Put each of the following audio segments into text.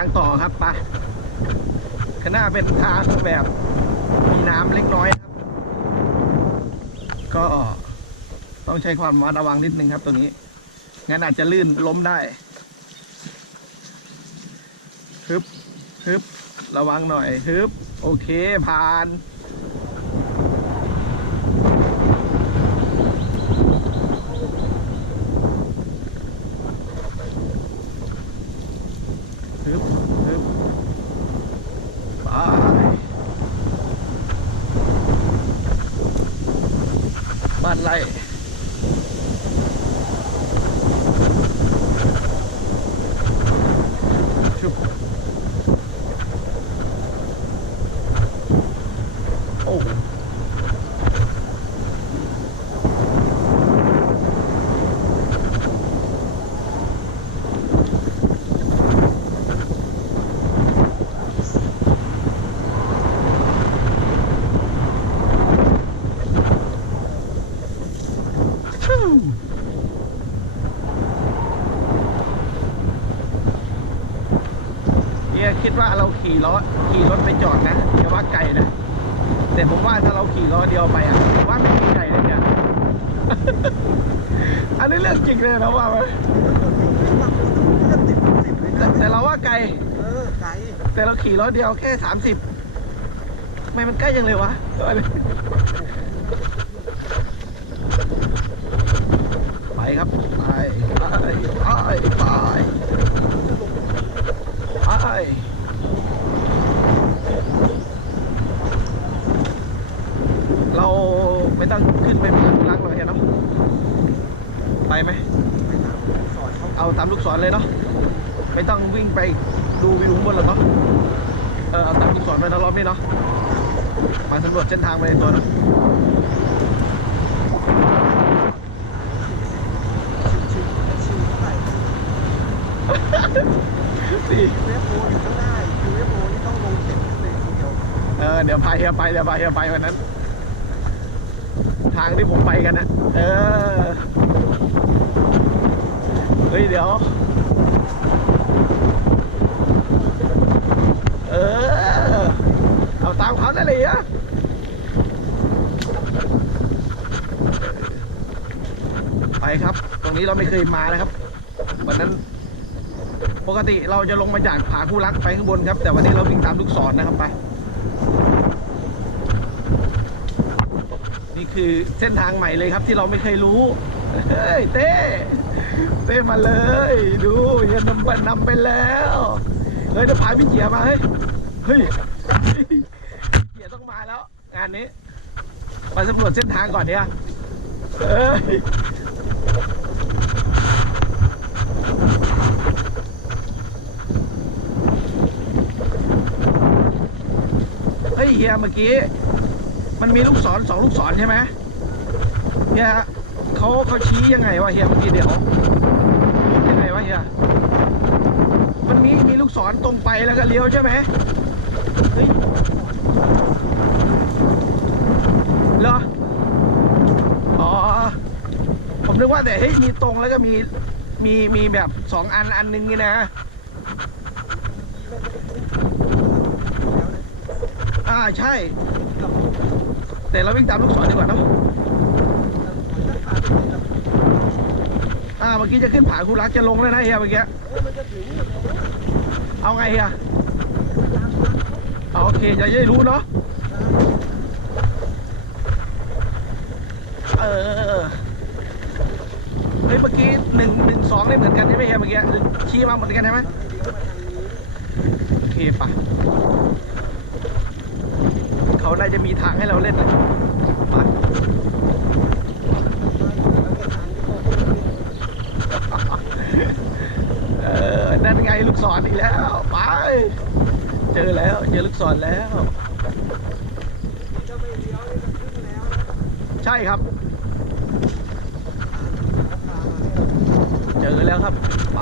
างต่อครับปะข้างหน้าเป็นทางแบบมีน้ำเล็กน้อยครับ ก็ต้องใช้ความระมัดระวังนิดนึงครับ ตัวนี้ งั้นอาจจะลื่นล้มได้ฮึบฮึบระวังหน่อยฮึบโอเคผ่าน ฮึบฮึบไปบ้าน ไร่ชุบโอ้ชู่เฮียคิดว่าเรา ขี่ล้อขี่รถไปจอดนะอย่าว่าไกลนะแต่ผมว่าถ้าเราขี่ล้อเดียวไปอะผมว่าไม่มีไกลเลยเนี่ยอันนี้เรื่องจริงเลยนะว่าไหมแต่เราว่าไกลแต่เราขี่ล้อเดียวแค่สามสิบไม่มันใกล้ยังเลยวะไปครับ ไป ไป ไป เราไม่ต้องขึ้นไปเป็นลักหรอกเห็นเนาะไปไหม ไปตามสอนเขา เอาตามลูกศ รเลยเนาะไม่ต้องวิ่งไปดูวิวข้างบนหรอกเนาะเออเอาตามลูกศรไปนะรอบนี้เนาะมาสำรวจเส้นทางไปในตัวเนาะสี่เวฟโอนี่ก็ได้คือเวฟโอนี่ต้องลงเข็มขึ้นเลยทีเดียวเออเดี๋ยวพาเฮียวไปเดี๋ยวพาเฮียไปวันนั้น ทางที่ผมไปกันนะเออเฮ้ยเดี๋ยว ออเอาตามเขาได้เลยอะไปครับ ตรงนี้เราไม่เคยมานะครับวันนั้น ปกติเราจะลงมาจากผาคู่รักไปข้างบนครับ แต่วันนี้เราวิ่งตามลูกศรนะครับไป นี่คือเส้นทางใหม่เลยครับที่เราไม่เคยรู้ เฮ้ยเต้เต้มาเลย ดูเฮียนำไปนำไปแล้ว เฮ้ยเดี๋ยวพาพี่เจียมาเฮ้ย ฮ้ยเจียต้องมาแล้ว งานนี้ไปสำรวจเส้นทางก่อนเนี่ยเฮ้ยเฮ้ยเฮียเมื่อกี้ มันมีลูกศรสองลูกศรใช่ไหมเฮียเขาเขาชี้ยังไงวะเฮียเมื่อกี้เดี๋ยวยังไงวะเฮียมันมีมีลูกศรตรงไปแล้วก็เลี้ยวใช่ไหม เหรอ อ๋อ ผมนึกว่าแต่เฮ้ยมีตรงแล้วก็มีมีมีแบบสองอันอันหนึงนี่นะอ่าใช่ แต่เราวิ่งตามลูกศรดีกว่าเนอะอ่าเมื่อกี้จะขึ้นผาคูรักจะลงแล้วนะเฮียเมื่อกี้ เอาไงเฮีย อาโอเคจะได้รู้เนาะเออเฮ้ยเมื่อกี้หนึ่งหนึ่งสองได้เหมือนกันใช่ไหมเฮียเมื่อกี้ชี้มาเหมือนกันใช่ไหมโอเคปะเขาน่าจะมีทางให้เราเล่นนะไปเออนั่นไงลูกศรอีกแล้ว ไป เจอแล้ว เจอลูกศรแล้วจะไม่เลี้ยวนี่จะขึ้นแล้วนะใช่ครับตามมาเนี่ยเจอแล้วครับ ไป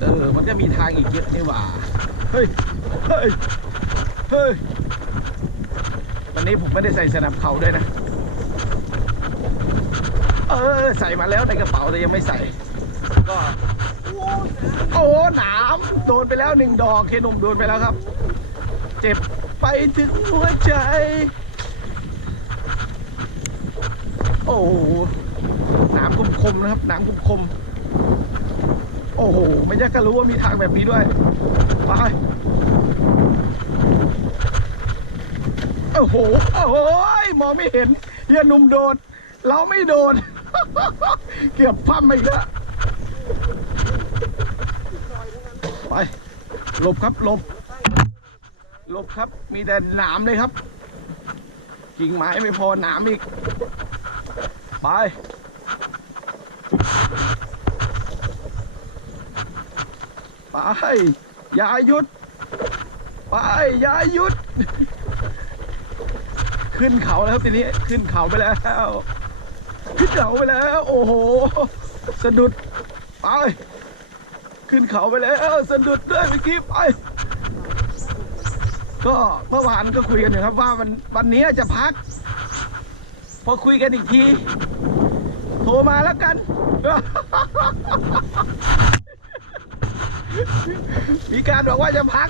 เออ มันก็มีทางอีกเยอะนี่หว่า เฮ้ย เฮ้ย เฮ้ย วันนี้ผมไม่ได้ใส่สนับเข่าด้วยนะ เออ ใส่มาแล้วในกระเป๋าแต่ยังไม่ใส่ ก็ โอ้หนามโดนไปแล้วหนึ่งดอกเคนมโดนไปแล้วครับ เจ็บไปถึงหัวใจ โอ้โหหนามคมๆนะครับหนามคมๆโอ้โหไม่ยากจะรู้ว่ามีทางแบบนี้ด้วยไปโอ้โหโอ้โหมองไม่เห็นเฮียหนุ่มโดน เราไม่โดน เกือบพัมไปอีกแล้วไป หลบครับหลบหลบครับ มีแต่หนามเลยครับกิ่งไม้ไม่พอหนามอีก ไป ไป อย่าหยุด ไป อย่าหยุด ขึ้นเขาแล้วทีนี้ขึ้นเขาไปแล้ว ขึ้นเขาไปแล้ว โอ้โห สะดุด ไป ขึ้นเขาไปแล้วสะดุดด้วยเมื่อกี้ไป ก็เมื่อวานก็คุยกันอยู่ครับว่าวันวันนี้จะพัก พอคุยกันอีกที โทรมาแล้วกัน มีการบอกว่าจะพัก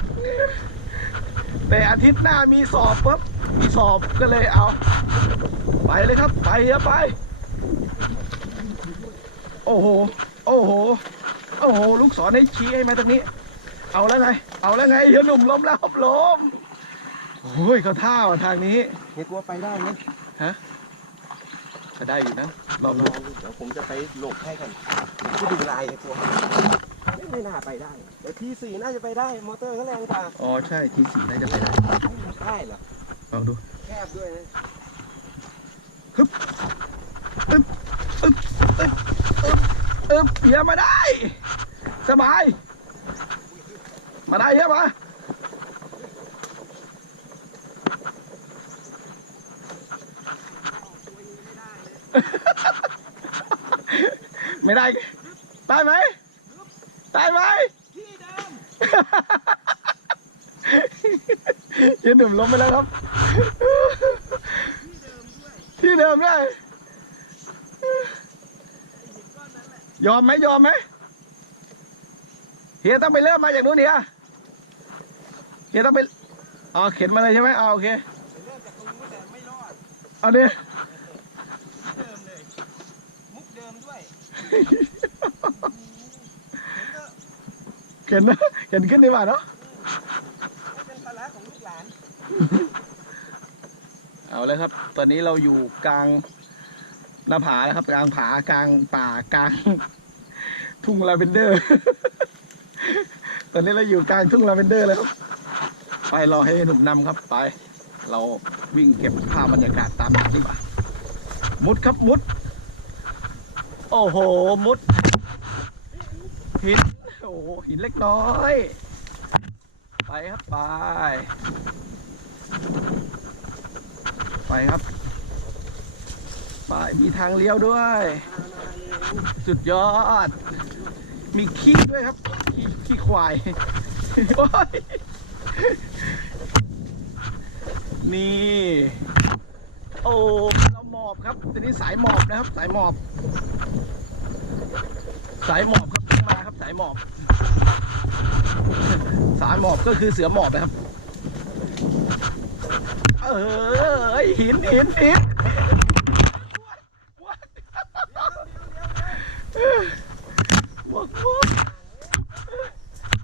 แต่อาทิตย์หน้ามีสอบปุ๊บมีสอบก็เลยเอา ไปเลยครับ ไปครับไป โอ้โห โอ้โห โอ้โหลูกศรให้ชี้ให้มาตรงนี้ เอาแล้วไง เอาแล้วไงเฮียหนุ่มล้มแล้วครับล้มโอ้ยเขาท่าว่ะทางนี้เฮียกลัวไปได้ไหมฮะจะได้อยู่นะลองดูเดี๋ยวผมจะไปหลบให้ก่อนจะดูลายเลยกลัวไม่ไม่น่าไปได้แต่ทีสี่น่าจะไปได้ มอเตอร์ก็แรงกว่าอ๋อใช่ทีสี่น่าจะไปได้ได้เหรอลองดูแคบด้วยนะอึ๊บอึ๊บอึ๊บอึ๊บ อึบเฮียมาได้ สบาย มาได้เฮียมาไม่ได้ได้ไหมได้ไหมที่เดิมย็นหนุ่มล้มไปแล้วครับ ที่เดิมด้วย ยอมไหมยอมไหมเฮียต้องไปเริ่มมาจากนู้นเฮียเฮียต้องไปอ๋อเข็นมาเลยใช่ไหมอ๋อโอเคเริ่มจากตรงนู้นแต่ไม่รอดเอาดิเดิมเลยมุกเดิมด้วยเห็นเถอะเข็นนะเข็นขึ้นดีกว่าเนาะไม่เป็นภาระของลูกหลาน เอาเลยครับ ตอนนี้เราอยู่กลางห น้าผานะครับ กลางผากลางป่ากลาง ทุ่งลาเวนเดอร์ ตอนนี้เราอยู่กลางทุ่งลาเวนเดอร์แล้วครับ ไปรอให้หนุ่มนำครับไป เราวิ่งเก็บภาพบรรยากาศตามนี้ดีกว่ามุดครับมุด โอ้โห มุด หิน โอ้โหหินเล็กน้อย ไปครับไป ไปครับ ไปมีทางเลี้ยวด้วย สุดยอด มีขี้ด้วยครับ ขี้ขี้ควายโอ้ยนี่ โอ้เราหมอบครับทีนี้สายหมอบนะครับ สายหมอบ สายหมอบครับต้องมาครับ สายหมอบ สายหมอบก็คือเสือหมอบนะครับ เออหินหินหิน ว้าวว้าว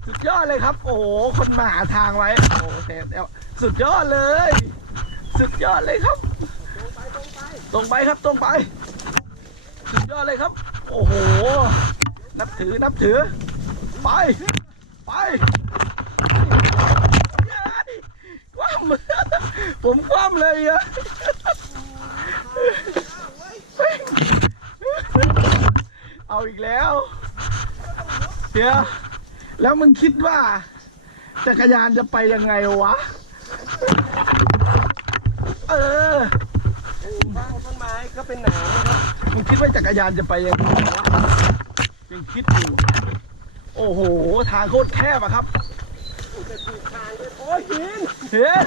สุดยอดเลยครับ โอ้โห คนมาหาทางไว้ โอ้โหแต่แต่สุดยอดเลย สุดยอดเลยครับ ตรงไปครับตรงไป สุดยอดเลยครับ โอ้โห นับถือนับถือ ไป ไปคว่ำผมคว่ำเลยอะ เอาอีกแล้วเฮียแล้วมึงคิดว่า จักรยานจะไปยังไงวะ เออโอ้บ้างต้นไม้ก็เป็นหนามนะครับมึงคิดว่าจักรยานจะไปยังไงวะยังคิดอยู่โอ้โห ทางโคตรแคบอะครับจะถูกทางเลยโอ้ยหินเฮ้ย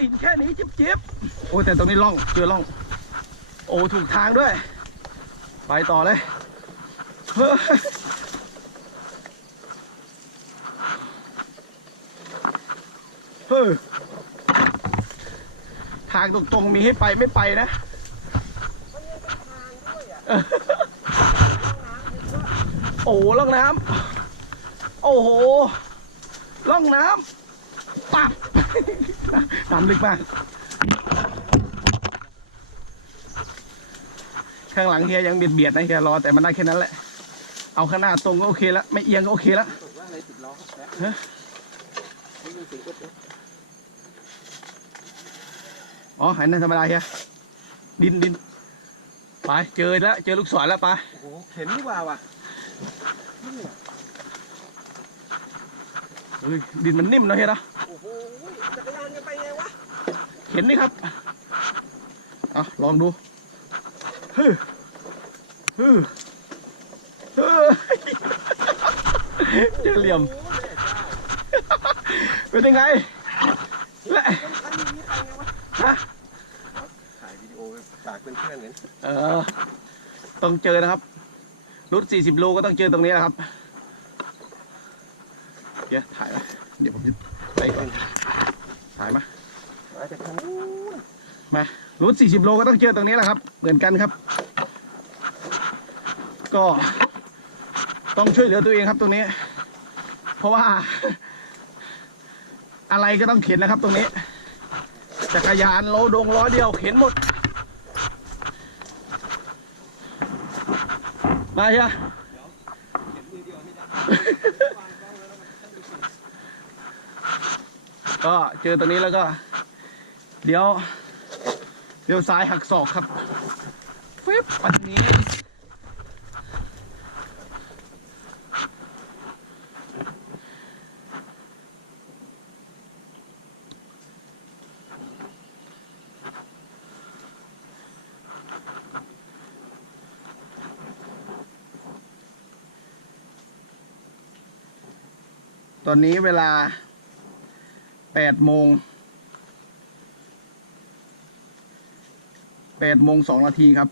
อินแค่นี้จิ๊บจิ๊บโอ้แต่ตรงนี้ล่องเจอล่อง โอ้ถูกทางด้วย ไปต่อเลยเฮ้ยทางตรงๆมีให้ไปไม่ไปนะโอ้โหล่องน้ำโอ้โหล่องน้ำปับน้ำลึกมาก ข้างหลังเฮียยังเบียดเบียดๆนะเฮียรอแต่มันได้แค่นั้นแหละ เอาข้างหน้าตรงก็โอเคแล้วไม่เอียงก็โอเคแล้วตกว่าอะไรติดล้อแป๊บฮะไม่ยินเสียงอึดนะอ๋อหันนั่นธรรมดาเฮียดินดินไปเจอแล้วเจอลูกศรแล้วไปโอ้โหเห็นนี่ว่าว่ะเฮ้ยดินมันนิ่มเนอะเฮียเนอะโอ้โหจักรยานจะไปไงวะเห็นนี่ครับเอาลองดูฮึฮึฮึ เจอเหลี่ยมโอ้โหแม่เจ้าเป็นยังไงและคันนี้ไปไงวะฮะถ่ายวิดีโอฝากเพื่อนๆเลยเออ ต้องเจอนะครับรถ40โลก็ต้องเจอตรงนี้นะครับ เดี๋ยวถ่ายนะเดี๋ยวผมจะไปก่อนถ่ายมามาจากทางนู้นมา รูท40 โลก็ต้องเจอตรงนี้แหละครับ เหมือนกันครับ ก็ต้องช่วยเหลือตัวเองครับตรงนี้ เพราะว่า อะไรก็ต้องเข็นนะครับตรงนี้ จักรยานล้อดงล้อเดียวเข็นหมด มาเฮียเห็นมือเดียวไม่ได้วางกล้องแล้วแล้วมันต้องดูสิก็เจอตรงนี้แล้วก็ เดี๋ยว เดี๋ยวซ้ายหักศอกครับฟิบปันนี้ตอนนี้เวลาแปดโมง แปดโมงสองนาทีครับ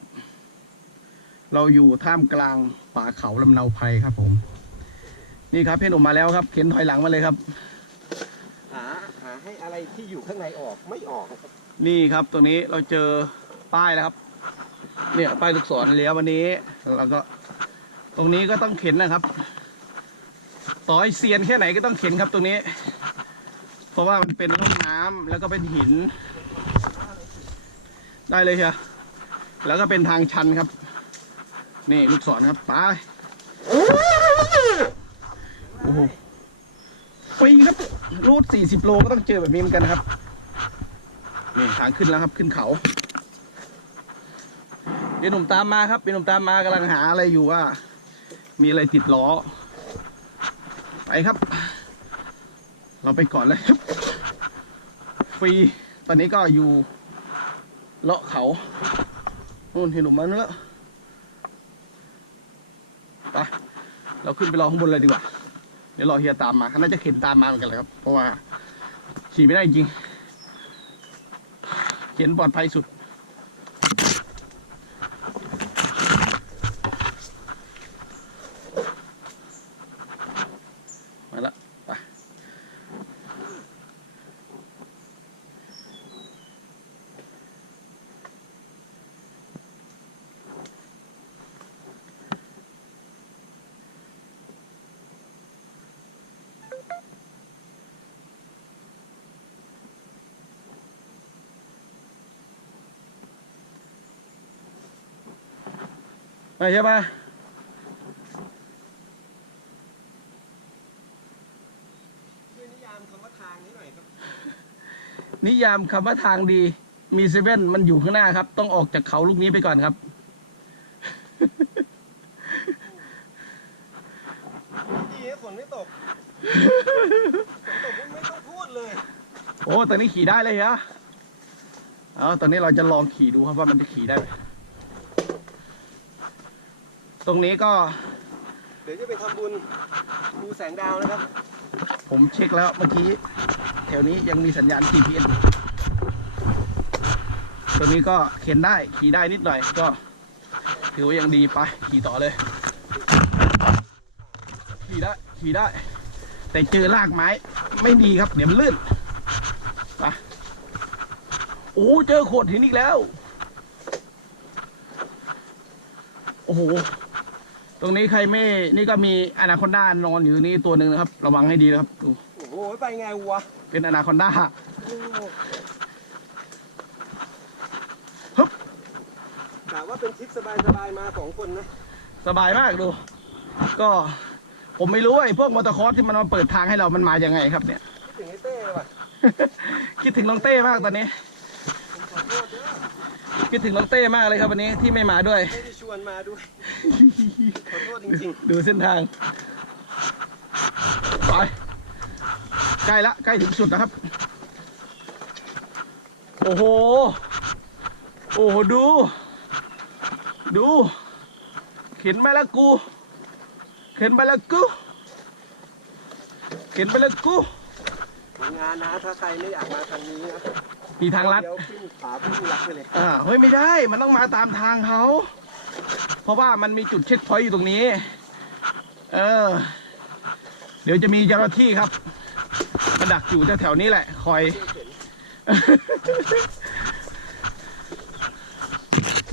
เราอยู่ท่ามกลางป่าเขาลำเนาไพรครับผม นี่ครับพี่หนุ่มมาแล้วครับ เข็นถอยหลังมาเลยครับ หาหาให้อะไรที่อยู่ข้างในออกไม่ออกครับนี่ครับตรงนี้เราเจอป้ายแล้วครับ เนี่ยป้ายลูกศรเลี้ยววันนี้แล้วก็ ตรงนี้ก็ต้องเข็นนะครับ ต่อให้เซียนแค่ไหนก็ต้องเข็นครับตรงนี้ เพราะว่ามันเป็นร่องน้ำแล้วก็เป็นหิน ได้เลยเชียแล้วก็เป็นทางชันครับ นี่ลูกศรครับไปโอ้โหฟรีครับรูด40โลก็ต้องเจอแบบนี้เหมือนกันนะครับ นี่ทางขึ้นแล้วครับขึ้นเขาเดี๋ยวหนุ่มตามมาครับเป็นหนุ่มตามมากำลังหาอะไรอยู่ว่า มีอะไรติดล้อ ไปครับ เราไปก่อนเลยครับ ฟรี ตอนนี้ก็อยู่ เลาะเขานู่นเห็นหนุ่มมันแล้วไปเราขึ้นไปรอข้างบนเลยดีกว่า เดี๋ยวรอเฮียตามมาเขาน่าจะเข็นตามมาเหมือนกันเลยครับ เพราะว่าขี่ไม่ได้จริง เขียนปลอดภัยสุด ไปใช่ปะช่วยนิยามคำว่าทางนี้หน่อยครับนิยามคำว่าทางดี มีเซเว่นมันอยู่ข้างหน้าครับ ต้องออกจากเขาลูกนี้ไปก่อนครับ ดีนะฝนไม่ตกฝนตกไม่ต้องพูดเลย โอ้ตอนนี้ขี่ได้เลยเหรอเอาตอนนี้เราจะลองขี่ดูครับว่ามันจะขี่ได้ไหม ตรงนี้ก็เดี๋ยวจะไปทำบุญภูแสงดาวนะครับ ผมเช็คแล้วเมื่อกี้ แถวนี้ยังมีสัญญาณ GPS อยู่ตัวนี้ก็เข็นได้ขี่ได้นิดหน่อยก็ถือว่ายังดีไปขี่ต่อเลยขี่ได้แต่เจอรากไม้ ไม่ดีครับ เดี๋ยวมันลื่นไปโอ้เจอโขดหินอีกแล้ว โอ้โห ตรงนี้ใครไม่นี่ก็มีอนาคอนดานอนอยู่ตรงนี้ตัวหนึ่งนะครับ ระวังให้ดีนะครับดูโอ้โห ไปไงวะ เป็นอนาคอนดาโอ้ฮึบกะว่าเป็นทริปสบายๆมาสองคนนะ สบายมากดู ก็ผมไม่รู้ไอ้พวกมอเตอร์คอร์สที่มันมาเปิดทางให้เรามันมายังไงครับเนี่ย คิดถึงไอ้เต้เลยว่ะ คิดถึงน้องเต้มากตอนนี้ ผมขอโทษด้วย คิดถึงน้องเต้มากเลยครับวันนี้ที่ไม่มาด้วย ไม่ได้ชวนมาด้วย ขอโทษจริงดูเส้นทางไปใกล้ละใกล้ถึงสุดนะครับ โอ้โห โอ้โห ดู ดู เข็นไปแล้วกู เข็นไปแล้วกู เข็นไปแล้วกู ๆผลงานนะ ถ้าใครไม่อยากมาทางนี้นะ มีทางลัด เดี๋ยวขึ้นผาผู้รักไปเลยอ่าเฮ้ยไม่ได้มันต้องมาตามทางเขา เพราะว่ามันมีจุดเช็คพอยต์อยู่ตรงนี้ เออ เดี๋ยวจะมีเจ้าหน้าที่ครับมาดักอยู่แถวๆนี้แหละ คอย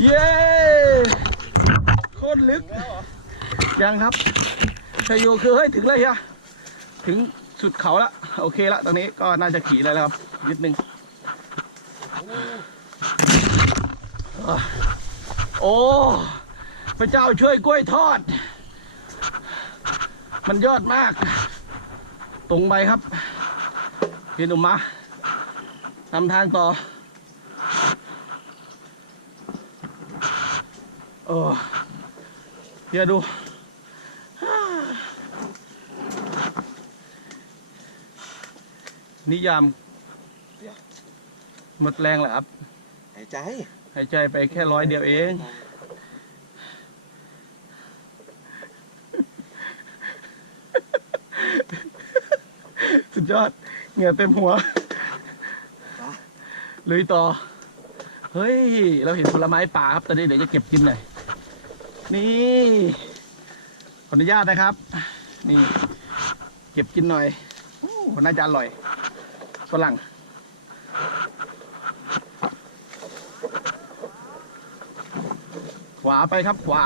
เย้โคตรลึกแล้วเหรอยังครับชัยโยคือเฮ้ยถึงเลยอะถึงสุดเขาละโอเคละตรงนี้ก็น่าจะขี่ได้แล้วครับนิดนึงอะ โอ้ พระเจ้าช่วยกล้วยทอด มันยอดมาก ตรงไปครับ พี่หนุ่มมานำทางต่อโอ้เดี๋ยวดูนิยามหมดแรงเหรอครับ หายใจ หายใจไปแค่ร้อยเดียวเอง สุดยอด เหงื่อเต็มหัว ลุยต่อ เฮ้ย เราเห็นผลไม้ป่าครับ ตอนนี้เดี๋ยวจะเก็บกินหน่อย นี่ ขออนุญาตนะครับ นี่ เก็บกินหน่อย โอ้ น่าจะอร่อยฝรั่ง ขวาไปครับขวา